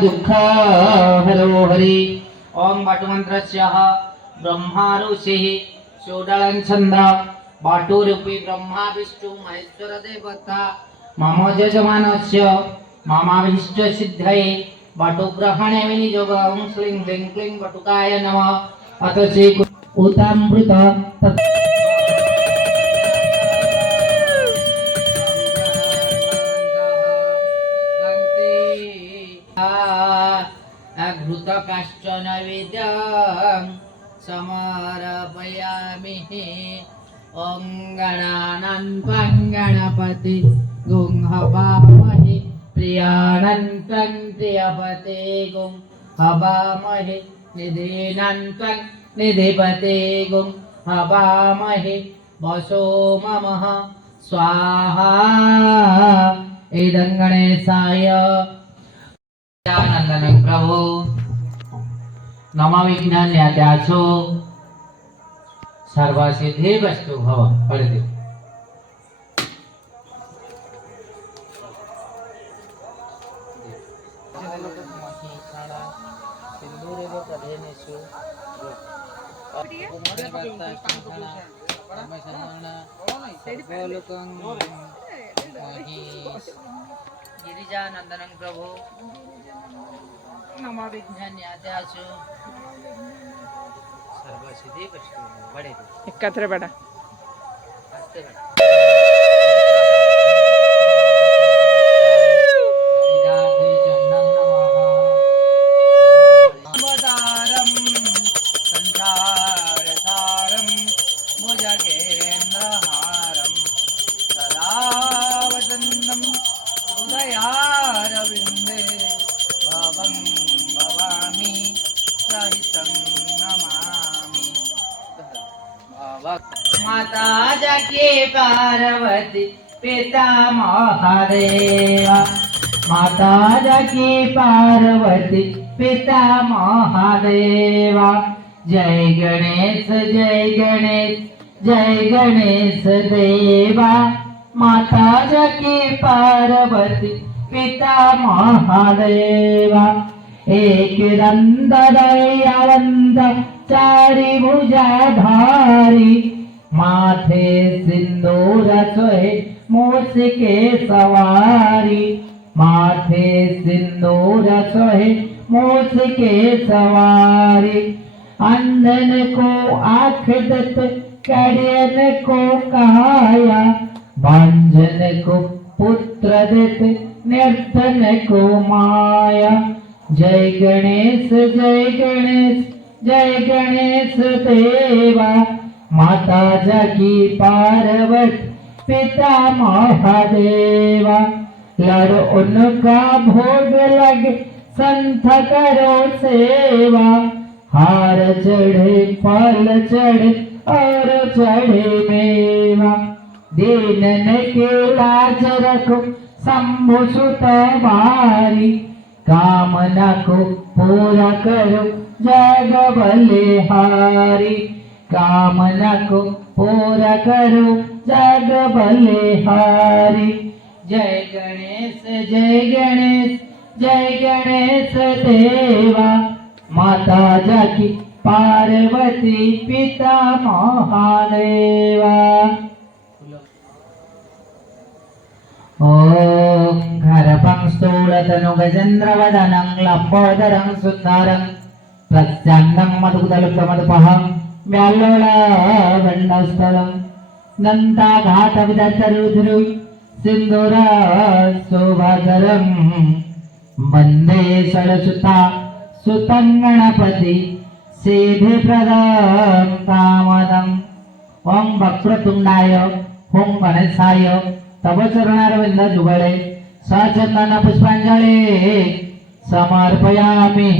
दुःख हरो हरि ओम बाटुमंत्रस्य ब्रह्मा ऋषिः षोडशं छंद बाटुरूपी ब्रह्मा विष्णु महेश्वर देवता मम यजमानस्य ममाभीष्ट सिद्धये बाटुग्रहणे विनियोग ओं श्रीं ह्रीं क्लीं बटुकाय नमः अथ श्री उतामृत घृत काश्चन विद्यं समर्पयामि ओं गणानां गणपति गुं हवामहे प्रियानन्तं प्रियपते गुं हवामहे निधीनान्तं निधिपते गुं हवामहे वसो ममः स्वाहा इदं गणेशाय नंदन प्रभु नम विज्ञान याद्यासो सर्वसिद्धि वस्तु भव पढ़ते गिरिजा नंदन प्रभु नमो विघ्नन्याद्यासु सर्वसिद्धि वस्तु बड़े एकत्र बड़ा आस्ते बड़ा माता जाके पार्वती पिता महादेवा माता जाके पार्वती पिता महादेवा जय गणेश जय गणेश जय गणेश देवा माता जाके पार्वती पिता महादेवा एक दंत दयावंत चारि भुजाधारी माथे सिंदूर सोहे मूस के सवारी माथे सिंदूर सोहे मूस के सवारी अंधन को आँख दत कड़ियन को काया भांजन को पुत्र दत निर्धन को माया जय गणेश जय गणेश जय गणेश देवा माता जाकी पार्वती पिता महादेवा लड़ उनका भोग लगे संत करो सेवा हार चढ़े फल चढ़े और चढ़े मेवा दीनन के लाज रखो शंभु सुत बारी कामना को पूरा करो जग बलिहारी कामना को पूरा करो जग बलिहारी जय गणेश जय गणेश जय गणेश देवा माता जाकी पार्वती पिता महादेवा ओम घरपं स्थूलतनु गजेन्द्रवदनं लंबोदरं सुन्दरं प्रत्याङ्गं मधुदलुप्तमधुपहं व्यालोलवण्णस्थलं दन्ताघातविदतरुधुरु सिन्दूर शोभाधरं वन्दे षड्सुता सुतं गणपति सिद्धिप्रदं कामदम् ओं वक्रतुण्डाय ओं गणेशाय तव चरणारविंद जुगळे सचंदन पुष्पांजली समर्पयामि।